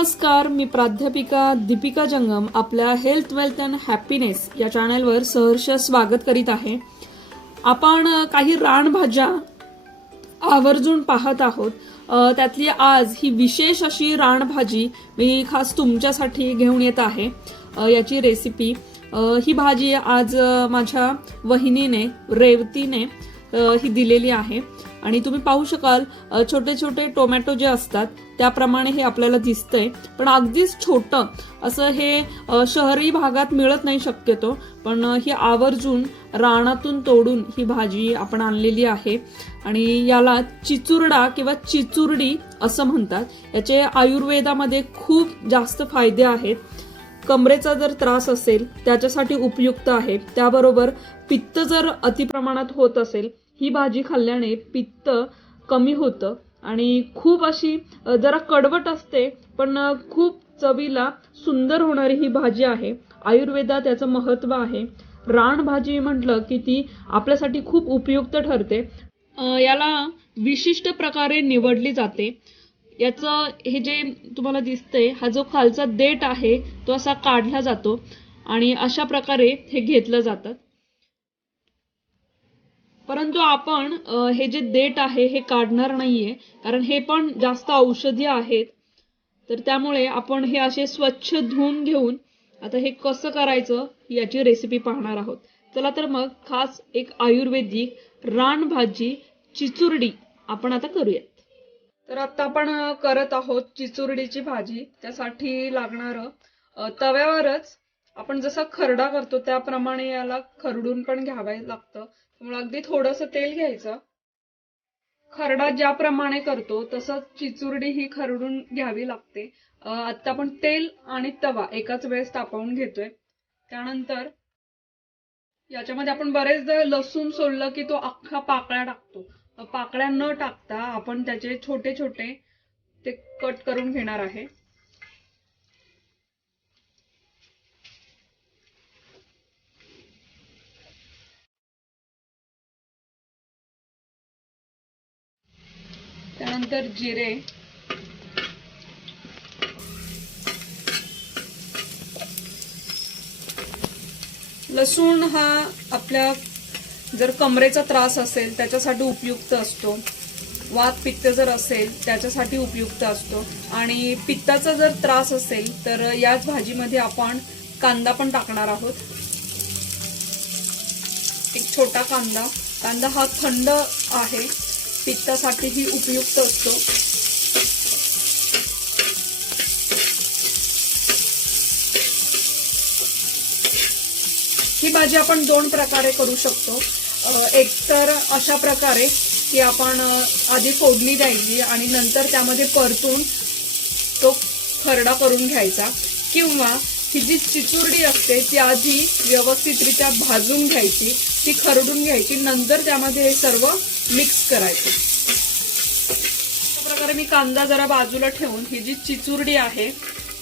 नमस्कार मी प्राध्यापिका दीपिका जंगम आपल्या हेल्थ वेल्थ अँड हॅपीनेस या चॅनलवर सहर्ष स्वागत करीत आहे. आपण काही रानभाज्या आवर्जून पाहत आहोत. त्यातली आज ही विशेष अशी रानभाजी मी खास तुमच्यासाठी घेऊन येत आहे. याची रेसिपी ही भाजी आज माझ्या वहिनीने रेवतीने ही दिलेली आहे. आणि तुम्ही पाहू शकाल छोटे छोटे टोमॅटो जे असतात त्याप्रमाणे हे आपल्याला दिसतंय. पण अगदीच छोटं असं हे शहरी भागात मिळत नाही शक्यतो. पण ही आवर्जून रानातून तोडून ही भाजी आपण आणलेली आहे. आणि याला चिचुरडा किंवा चिचुरडी असं म्हणतात. याचे आयुर्वेदामध्ये खूप जास्त फायदे आहेत. कमरेचा जर त्रास असेल त्याच्यासाठी उपयुक्त आहे. त्याबरोबर पित्त जर अतिप्रमाणात होत असेल ही भाजी खाल्ल्याने पित्त कमी होतं आणि खूप अशी जरा कडवट असते पण खूप चवीला सुंदर होणारी ही भाजी आहे. आयुर्वेदात याचं महत्त्व आहे. रानभाजी म्हटलं की ती आपल्यासाठी खूप उपयुक्त ठरते. याला विशिष्ट प्रकारे निवडली जाते. याचं हे जे तुम्हाला दिसतंय हा जो खालचा देठ आहे तो असा काढला जातो आणि अशा प्रकारे हे घेतलं जातं. परंतु आपण हे जे देठ आहे हे काढणार नाहीये कारण हे पण जास्त औषधी आहेत. तर त्यामुळे आपण हे असे स्वच्छ धुवून घेऊन आता हे कसं करायचं याची रेसिपी पाहणार आहोत. चला तर मग खास एक आयुर्वेदिक रानभाजी चिचुरडी आपण आता करूयात. तर आता आपण करत आहोत चिचुरडीची भाजी. त्यासाठी लागणारं तव्यावरच आपण जसा खरडा करतो त्याप्रमाणे याला खरडून पण घ्यावं लागतं. त्यामुळे अगदी थोडंसं तेल घ्यायचं. खरडा ज्याप्रमाणे करतो तसंच चिचुरडी ही खरडून घ्यावी लागते. आत्ता आता आपण तेल आणि तवा एकाच वेळेस तापवून घेतोय. त्यानंतर याच्यामध्ये आपण बरेचदा लसूण सोललं की तो अख्खा पाकळ्या टाकतो. पाकळ्या न टाकता आपण त्याचे छोटे छोटे ते कट करून घेणार आहे. त्यानंतर जिरे. लसूण हा आपल्या जर कमरेचा त्रास असेल त्याच्यासाठी उपयुक्त असतो. वात पित्त जर असेल त्याच्यासाठी उपयुक्त असतो. आणि पित्ताचा जर त्रास असेल तर याच भाजीमध्ये आपण कांदा पण टाकणार आहोत. एक छोटा कांदा. कांदा हा थंड आहे. पित्तासाठीही उपयुक्त असतो. ही भाजी आपण दोन प्रकारे करू शकतो. एक तर अशा प्रकारे की आपण आधी फोडणी द्यायची आणि नंतर त्यामध्ये परतून तो खरडा करून घ्यायचा किंवा ही जी चिचुरडी असते ती आधी व्यवस्थितरित्या भाजून घ्यायची ती खरडून घ्यायची नंतर त्यामध्ये हे सर्व मिक्स करायचं. अशा प्रकारे मी कांदा जरा बाजूला ठेवून ही जी चिचुरडी आहे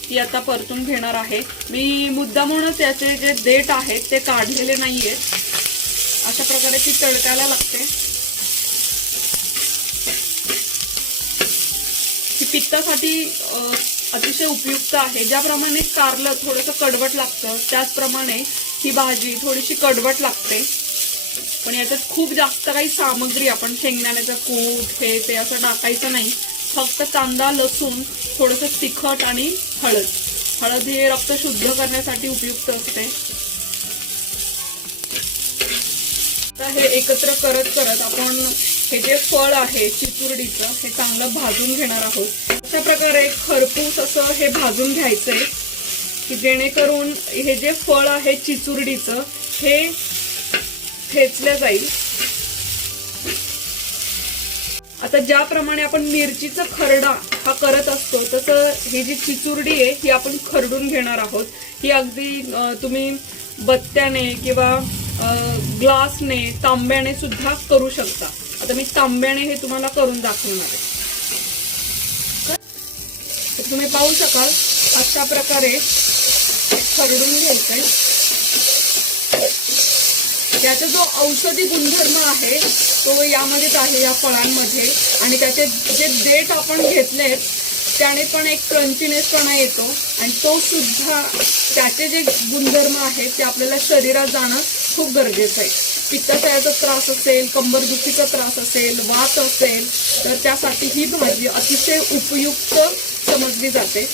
ती आता परतून घेणार आहे. मी मुद्दामूनच याचे जे देठ आहेत ते काढलेले नाहीयेत अशा प्रकारे ती तडकायला लागते. ही पित्तासाठी अतिशय उपयुक्त आहे. ज्याप्रमाणे कारलं थोडंसं कडवट लागतं त्याचप्रमाणे ही भाजी थोडीशी कडवट लागते. पण याच्यात खूप जास्त काही सामग्री आपण शेंगदाण्याचं कूट हे ते असं टाकायचं नाही. फक्त कांदा लसूण थोडंसं तिखट आणि हळद. हळद हे रक्त शुद्ध करण्यासाठी उपयुक्त असते. तर हे एकत्र करत करत आपण हे जे फळ आहे चिचुरडीचं हे चांगलं भाजून घेणार आहोत. अशा प्रकारे खरपूस असं हे भाजून घ्यायचंय की जेणेकरून हे जे फळ आहे चिचुरडीचं हे ठेचलं जाईल. आता ज्याप्रमाणे आपण मिरचीचा खरडा हा करत असतो तसं ही जी चिचुरडी आहे ही आपण खरडून घेणार आहोत. ही अगदी तुम्ही बत्त्याने किंवा ग्लासने तांब्याने सुद्धा करू शकता. आता मी तांब्याने हे तुम्हाला करून दाखवणार आहे. तर तुम्ही पाहू शकाल अशा प्रकारे खरडून घ्यायचंय त्याचा जो औषधी गुणधर्म आहे तो यामध्येच आहे या फळांमध्ये. आणि त्याचे जे देठ आपण घेतले त्याने पण एक क्रंचीनेसपणा येतो. आणि तो सुद्धा त्याचे जे गुणधर्म आहेत ते आपल्याला शरीरात जाणं खूप गरजेचं आहे. पित्ताशयाचा त्रास असेल कंबरदुखीचा त्रास असेल वात असेल तर त्यासाठी ही भाजी अतिशय उपयुक्त समजली जाते.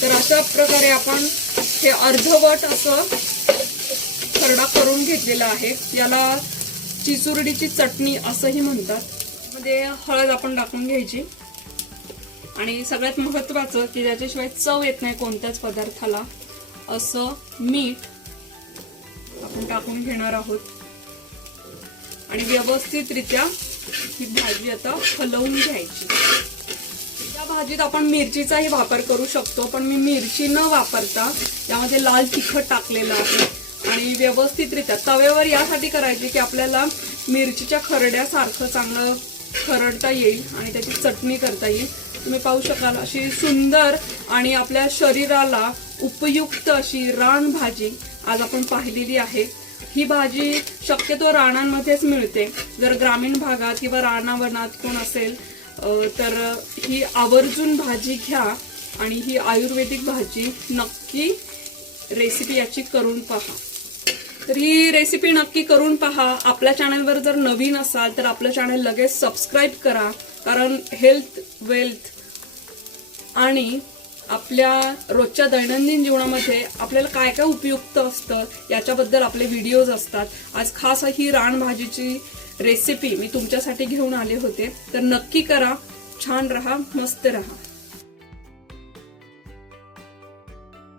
तर अशा प्रकारे आपण हे अर्धवट असं खरडा करून घेतलेला आहे. याला चिचुरडीची चटणी असंही म्हणतात. मध्ये हळद आपण टाकून घ्यायची. आणि सगळ्यात महत्वाचं की ज्याच्याशिवाय चव येत नाही कोणत्याच पदार्थाला असं मीठ आपण टाकून घेणार आहोत. आणि व्यवस्थितरित्या ही भाजी आता हलवून घ्यायची. या भाजीत आपण मिरचीचाही वापर करू शकतो पण मी मिरची न वापरता यामध्ये लाल तिखट टाकलेलं आहे. आणि व्यवस्थितरित्या तव्यावर यासाठी करायची की आपल्याला मिरचीच्या खरड्यासारखं चांगलं खरडता येईल आणि त्याची चटणी करता येईल. तुम्ही पाहू शकाल अशी सुंदर आणि आपल्या शरीराला उपयुक्त अशी रान भाजी आज आपण पाहिलेली आहे. ही भाजी शक्यतो रानांमध्येच मिळते. जर ग्रामीण भागात किंवा रानावनात कोण असेल तर ही आवर्जून भाजी घ्या आणि ही आयुर्वेदिक भाजी नक्की रेसिपी याची करून पहा. तर ही रेसिपी नक्की करून पहा. आपल्या चॅनलवर जर नवीन असाल तर आपलं चॅनल लगेच सबस्क्राईब करा. कारण हेल्थ वेल्थ आणि आपल्या रोजच्या दैनंदिन जीवनामध्ये आपल्याला काय काय उपयुक्त असतं याच्याबद्दल आपले व्हिडिओज असतात. आज खास ही रानभाजीची रेसिपी मी तुमच्यासाठी घेऊन आले होते. तर नक्की करा. छान रहा मस्त रहा.